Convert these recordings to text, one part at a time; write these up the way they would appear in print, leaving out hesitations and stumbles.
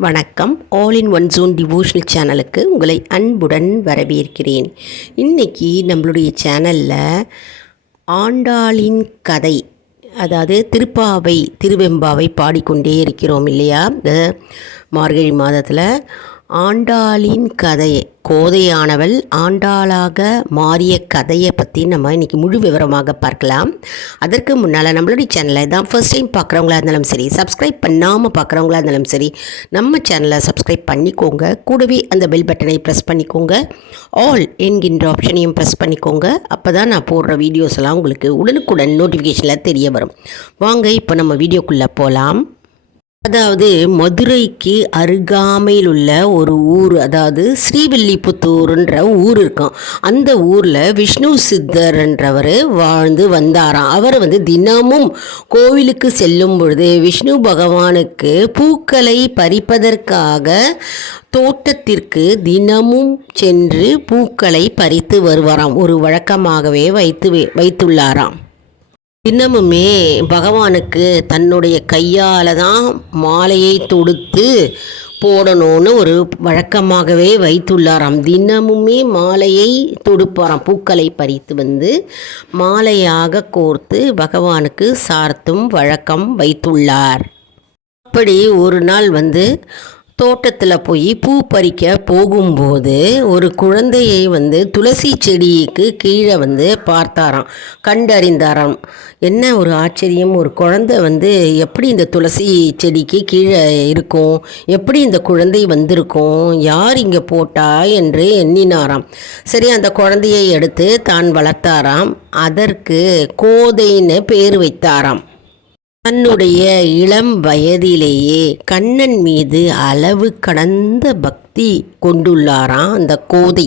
வணக்கம். All in one zone devotional சேனலுக்கு உங்களை அன்புடன் வரவேற்கிறேன். இன்றைக்கி நம்மளுடைய சேனலில் ஆண்டாளின் கதை, அதாவது திருப்பாவை திருவெம்பாவை பாடிக்கொண்டே இருக்கிறோம் இல்லையா? இந்த மார்கழி மாதத்தில் ஆண்டாளின் கதை, கோதையானவள் ஆண்டாளாக மாறிய கதையை பற்றி நம்ம இன்றைக்கி முழு விவரமாக பார்க்கலாம். அதற்கு முன்னால் நம்மளுடைய சேனலை தான் ஃபர்ஸ்ட் டைம் பார்க்குறவங்களா இருந்தாலும் சரி, சப்ஸ்கிரைப் பண்ணாமல் பார்க்குறவங்களா இருந்தாலும் சரி, நம்ம சேனலை சப்ஸ்கிரைப் பண்ணிக்கோங்க. கூடவே அந்த பெல் பட்டனை ப்ரெஸ் பண்ணிக்கோங்க. ஆல் என்கின்ற ஆப்ஷனையும் ப்ரெஸ் பண்ணிக்கோங்க. அப்போ தான் நான் போடுற வீடியோஸ் எல்லாம் உங்களுக்கு உடனுக்குடன் நோட்டிஃபிகேஷனில் தெரிய வரும். வாங்க இப்போ நம்ம வீடியோக்குள்ளே போகலாம். அதாவது மதுரைக்கு அருகாமையில் உள்ள ஒரு ஊர், அதாவது ஸ்ரீவில்லிபுத்தூர்ன்ற ஊர் இருக்கும். அந்த ஊரில் விஷ்ணு சித்தர்ன்றவர் வாழ்ந்து வந்தாராம். அவர் தினமும் கோவிலுக்கு செல்லும் பொழுது விஷ்ணு பகவானுக்கு பூக்களை பறிப்பதற்காக தோட்டத்திற்கு தினமும் சென்று பூக்களை பறித்து வருவாராம். ஒரு வழக்கமாகவே வைத்துள்ளாராம். தினமுமே பகவானுக்கு தன்னுடைய கையால் தான் மாலையை தொடுத்து போடணும்னு ஒரு வழக்கமாகவே வைத்துள்ளாராம். தினமுமே மாலையை தொடுப்பாராம். பூக்களை பறித்து மாலையாக கோர்த்து பகவானுக்கு சார்த்தும் வழக்கம் வைத்துள்ளார். அப்படி ஒரு நாள் தோட்டத்தில் போய் பூ பறிக்க போகும்போது ஒரு குழந்தையை துளசி செடிக்கு கீழே பார்த்தாராம், கண்டறிந்தாராம். என்ன ஒரு ஆச்சரியம்! ஒரு குழந்தை எப்படி இந்த துளசி செடிக்கு கீழே இருக்கும், எப்படி இந்த குழந்தை வந்திருக்கும், யார் இங்கே போட்டா என்று எண்ணினாராம். சரி, அந்த குழந்தையை எடுத்து தான் வளர்த்தாராம். அதற்கு கோதைன்னு பேர் வைத்தாராம். தன்னுடைய இளம் வயதிலேயே கண்ணன் மீது அளவு கடந்த பக்தி கொண்டுள்ளாராம் அந்த கோதை.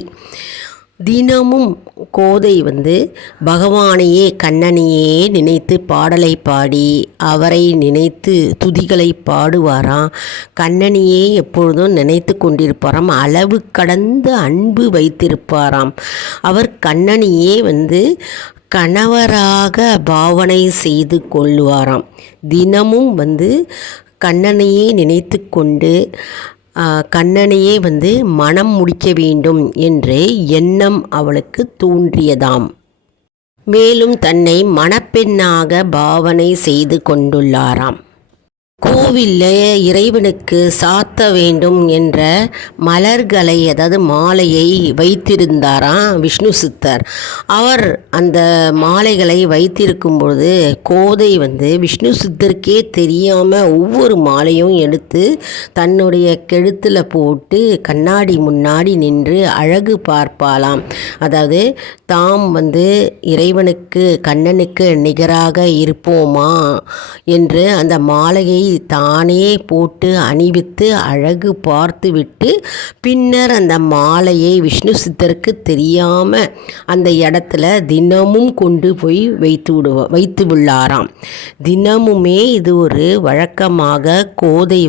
தினமும் கோதை பகவானையே கண்ணனையே நினைத்து பாடலை பாடி அவரை நினைத்து துதிகளை பாடுவாராம். கண்ணனையே எப்பொழுதும் நினைத்து கொண்டிருப்பாராம். அளவு கடந்த அன்பு வைத்திருப்பாராம். அவர் கண்ணனையே கணவராக பாவனை செய்து கொள்வாராம். தினமும் கண்ணனையே நினைத்து கொண்டு கண்ணனையே மனம் முடிக்க வேண்டும் என்று எண்ணம் அவளுக்கு தோன்றியதாம். மேலும் தன்னை மணப்பெண்ணாக பாவனை செய்து கொண்டுள்ளாராம். கோவிலில் இறைவனுக்கு சாத்த வேண்டும் என்ற மலர்களை, அதாவது மாலையை வைத்திருந்தாராம் விஷ்ணு சித்தர். அவர் அந்த மாலைகளை வைத்திருக்கும் பொழுது கோதை விஷ்ணு சித்தருக்கே தெரியாமல் ஒவ்வொரு மாலையும் எடுத்து தன்னுடைய கழுத்தில் போட்டு கண்ணாடி முன்னாடி நின்று அழகு பார்ப்பாளாம். அதாவது தாம் இறைவனுக்கு கண்ணனுக்கு நிகராக இருப்போமா என்று அந்த மாலையை தானே போட்டு அணிவித்து அழகு பார்த்துவிட்டு பின்னர் அந்த மாலையை விஷ்ணு சித்தருக்கு தெரியாமல் அந்த இடத்துல தினமும் கொண்டு போய் வைத்து விழாராம். தினமுமே இது ஒரு வழக்கமாக கோதை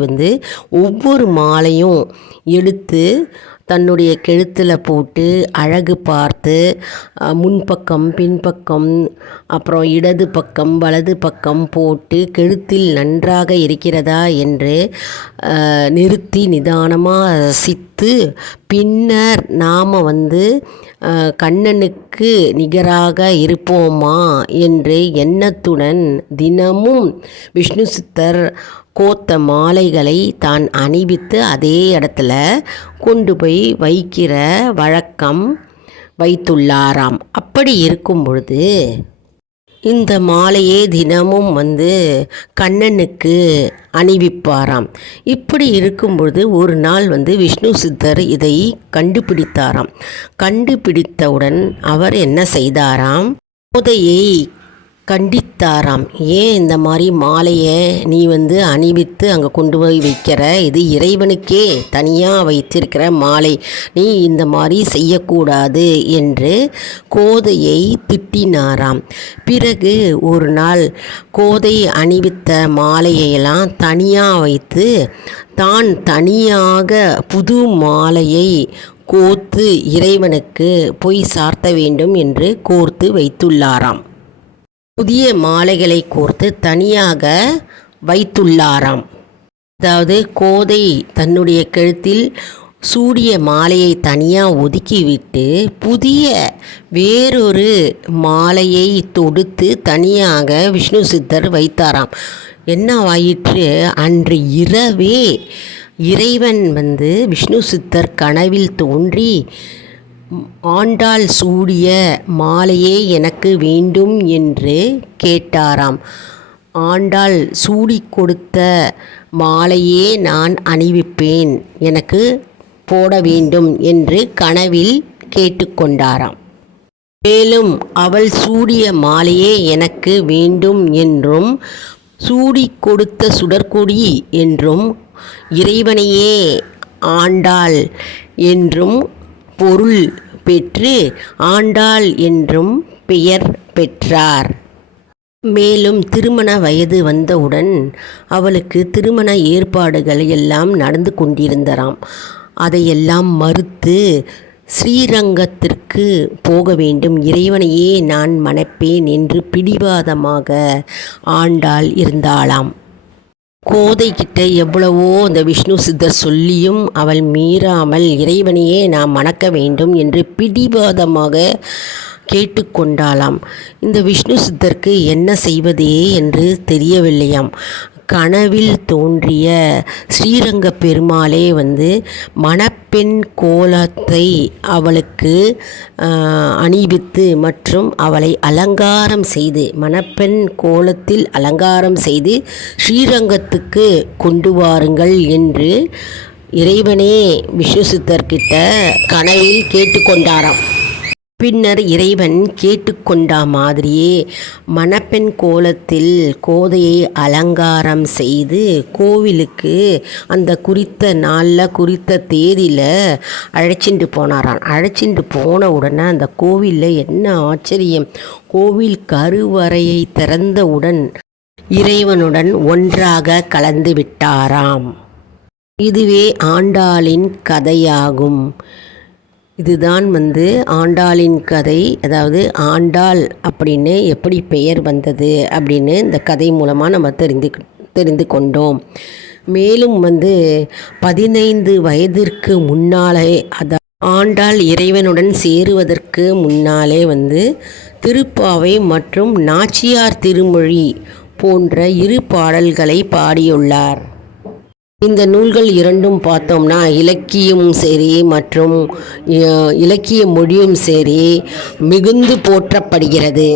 ஒவ்வொரு மாலையும் எடுத்து தன்னுடைய கழுத்தில் போட்டு அழகு பார்த்து முன்பக்கம் பின்பக்கம் அப்புறம் இடது பக்கம் வலது பக்கம் போட்டு கழுத்தில் நன்றாக இருக்கிறதா என்று நிறுத்தி நிதானமாக ரசித்து பின்னர் நாம் கண்ணனுக்கு நிகராக இருப்போமா என்று எண்ணத்துடன் தினமும் விஷ்ணு சித்தர் கோத்த மாலைகளை தான் அணிவித்து அதே இடத்துல கொண்டு போய் வைக்கிற வழக்கம் வைத்துள்ளாராம். அப்படி இருக்கும் பொழுது இந்த மாலையே தினமும் கண்ணனுக்கு அணிவிப்பாராம். இப்படி இருக்கும் பொழுது ஒரு நாள் விஷ்ணு சித்தர் இதை கண்டுபிடித்தாராம். கண்டுபிடித்தவுடன் அவர் என்ன செய்தாராம், கோதையை கண்டித்தாராம். ஏன் இந்த மாதிரி மாலையை நீ அணிவித்து அங்கே கொண்டு போய் வைக்கிற? இது இறைவனுக்கே தனியாக வைத்திருக்கிற மாலை, நீ இந்த மாதிரி செய்யக்கூடாது என்று கோதையை திட்டினாராம். பிறகு ஒரு நாள் கோதை அணிவித்த மாலையெல்லாம் தனியாக வைத்து தான் தனியாக புது மாலையை கோர்த்து இறைவனுக்கு போய் சார்த்த வேண்டும் என்று கோர்த்து வைத்துள்ளாராம். புதிய மாலைகளை கோர்த்து தனியாக வைத்துள்ளாராம். அதாவது கோதை தன்னுடைய கழுத்தில் சூடிய மாலையை தனியாக ஒதுக்கிவிட்டு புதிய வேறொரு மாலையை தொடுத்து தனியாக விஷ்ணு சித்தர் வைத்தாராம். என்னவாயிற்று, அன்று இரவே இறைவன் விஷ்ணு சித்தர் கனவில் தோன்றி ஆண்டாள் சூடிய மாலையே எனக்கு வேண்டும் என்று கேட்டாராம். ஆண்டாள் சூடி கொடுத்த மாலையே நான் அணிவிப்பேன், எனக்கு போட வேண்டும் என்று கனவில் கேட்டுக்கொண்டாராம். மேலும் அவள் சூடிய மாலையே எனக்கு வேண்டும் என்றும் சூடி கொடுத்த சுடற்கொடி என்றும் இறைவனையே ஆண்டாள் என்றும் பொருள் பெற்று ஆண்டாள் என்றும் பெயர் பெற்றார். மேலும் திருமண வயது வந்தவுடன் அவளுக்கு திருமண ஏற்பாடுகள் எல்லாம் நடந்து கொண்டிருந்ததாம். அதையெல்லாம் மறுத்து ஸ்ரீரங்கத்திற்கு போக வேண்டும், இறைவனையே நான் மணப்பேன் என்று பிடிவாதமாக ஆண்டாள் இருந்தாளாம். கோதை கிட்ட எவ்வளவோ அந்த விஷ்ணு சித்தர் சொல்லியும் அவள் மீறாமல் இறைவனையே நான் மணக்க வேண்டும் என்று பிடிவாதமாக கேட்டுக்கொண்டாளாம். இந்த விஷ்ணு சித்தருக்கு என்ன செய்வதே என்று தெரியவில்லையாம். கனவில் தோன்றிய ஸ்ரீரங்க பெருமாளே மணப்பெண் கோலத்தை அவளுக்கு அணிவித்து மற்றும் அவளை அலங்காரம் செய்து மணப்பெண் கோலத்தில் அலங்காரம் செய்து ஸ்ரீரங்கத்துக்கு கொண்டு வாருங்கள் என்று இறைவனே விஷ்ணு சித்தர்கிட்ட கனவில் கேட்டுக்கொண்டாராம். பின்னர் இறைவன் கேட்டுக்கொண்ட மாதிரியே மணப்பெண் கோலத்தில் கோதையை அலங்காரம் செய்து கோவிலுக்கு அந்த குறித்த நாளில் குறித்த தேதியில் அழைச்சிட்டு போனாராம். அழைச்சிட்டு போன உடனே அந்த கோவிலில் என்ன ஆச்சரியம், கோவில் கருவறையை திறந்தவுடன் இறைவனுடன் ஒன்றாக கலந்து விட்டாராம். இதுவே ஆண்டாளின் கதையாகும். இதுதான் ஆண்டாளின் கதை. அதாவது ஆண்டாள் அப்படின்னு எப்படி பெயர் வந்தது அப்படின்னு இந்த கதை மூலமாக நம்ம தெரிந்து கொண்டோம். மேலும் 15 வயதிற்கு முன்னாலே ஆண்டாள் இறைவனுடன் சேருவதற்கு முன்னாலே திருப்பாவை மற்றும் நாச்சியார் திருமொழி போன்ற 2 பாடல்களை பாடியுள்ளார். இந்த நூல்கள் இரண்டும் பார்த்தோம்னா இலக்கியமும் சரி மற்றும் இலக்கிய மொழியும் சரி மிகுந்து போற்றப்படுகிறது.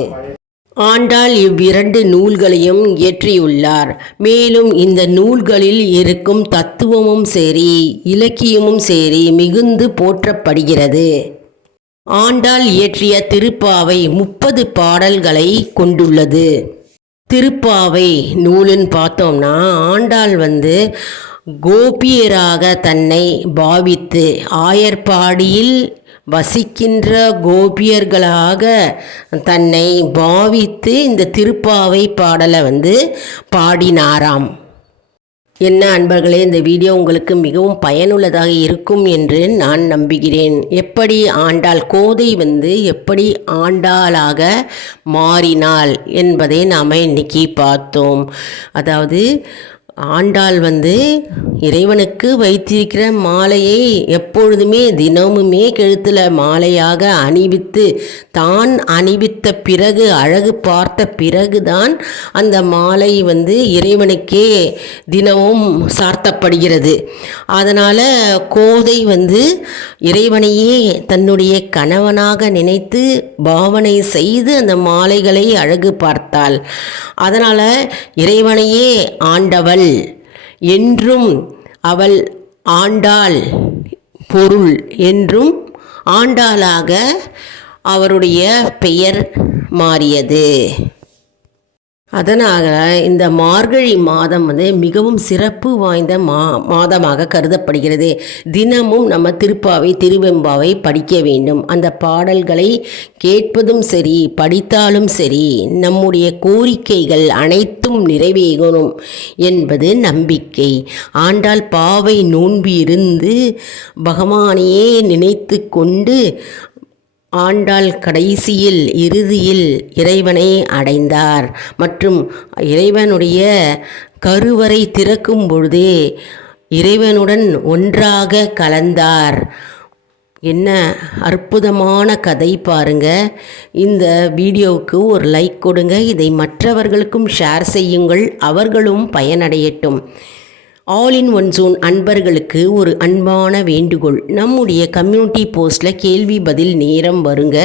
ஆண்டாள் இவ்விரண்டு நூல்களையும் இயற்றியுள்ளார். மேலும் இந்த நூல்களில் இருக்கும் தத்துவமும் சரி இலக்கியமும் சரி மிகுந்து போற்றப்படுகிறது. ஆண்டாள் இயற்றிய திருப்பாவை 30 பாடல்களை கொண்டுள்ளது. திருப்பாவை நூலுன்னு பார்த்தோம்னா ஆண்டாள் கோபியராக தன்னை பாவித்து ஆயர்பாடியில் வசிக்கின்ற கோபியர்களாக தன்னை பாவித்து இந்த திருப்பாவை பாடலை பாடினாராம். என்ன அன்பர்களே, இந்த வீடியோ உங்களுக்கு மிகவும் பயனுள்ளதாக இருக்கும் என்று நான் நம்புகிறேன். எப்படி ஆண்டாள் கோதை எப்படி ஆண்டாளாக மாறினாள் என்பதை நாம் இன்னைக்கு பார்த்தோம். அதாவது ஆண்டாள் இறைவனுக்கு வைத்திருக்கிற மாலையை எப்பொழுதுமே தினமுமே கழுத்தில் மாலையாக அணிவித்து தான் அணிவித்த பிறகு அழகு பார்த்த பிறகுதான் அந்த மாலை இறைவனுக்கே தினமும் சார்த்தப்படுகிறது. அதனால் கோதை இறைவனையே தன்னுடைய கணவனாக நினைத்து பாவனை செய்து அந்த மாலைகளை அழகு பார்த்தாள். அதனால் இறைவனையே ஆண்டவள் என்றும் அவள் ஆண்டாள் பொருள் என்றும் ஆண்டாளாக அவருடைய பெயர் மாறியது. அதனால் இந்த மார்கழி மாதம் மிகவும் சிறப்பு வாய்ந்த மாதமாக கருதப்படுகிறது. தினமும் நம்ம திருப்பாவை திருவெம்பாவை படிக்க வேண்டும். அந்த பாடல்களை கேட்பதும் சரி படித்தாலும் சரி நம்முடைய கோரிக்கைகள் அனைத்தும் நிறைவேறணும் என்பது நம்பிக்கை. ஆண்டாள் பாவை நோன்பு இருந்து பகவானையே நினைத்து கொண்டு ஆண்டாள் இறுதியில் இறைவனை அடைந்தார் மற்றும் இறைவனுடைய கருவறை திறக்கும் பொழுதே இறைவனுடன் ஒன்றாக கலந்தார். என்ன அற்புதமான கதை பாருங்க. இந்த வீடியோவுக்கு ஒரு லைக் கொடுங்க. இதை மற்றவர்களுக்கும் ஷேர் செய்யுங்கள், அவர்களும் பயனடையட்டும். ஆல் இன் ஒன் ஜோன் அன்பர்களுக்கு ஒரு அன்பான வேண்டுகோள். நம்முடைய கம்யூனிட்டி போஸ்ட்டில் கேள்வி பதில் நேரம் வருங்க.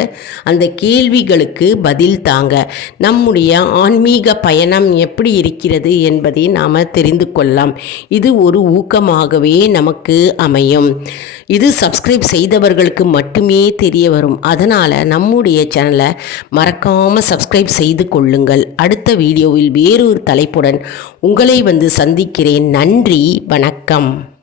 அந்த கேள்விகளுக்கு பதில் தாங்க. நம்முடைய ஆன்மீக பயணம் எப்படி இருக்கிறது என்பதை நாம் தெரிந்து கொள்ளலாம். இது ஒரு ஊக்கமாகவே நமக்கு அமையும். இது சப்ஸ்கிரைப் செய்தவர்களுக்கு மட்டுமே தெரிய வரும். அதனால் நம்முடைய சேனலை மறக்காமல் சப்ஸ்கிரைப் செய்து கொள்ளுங்கள். அடுத்த வீடியோவில் வேறொரு தலைப்புடன் உங்களை சந்திக்கிறேன். நன்றி, வணக்கம்.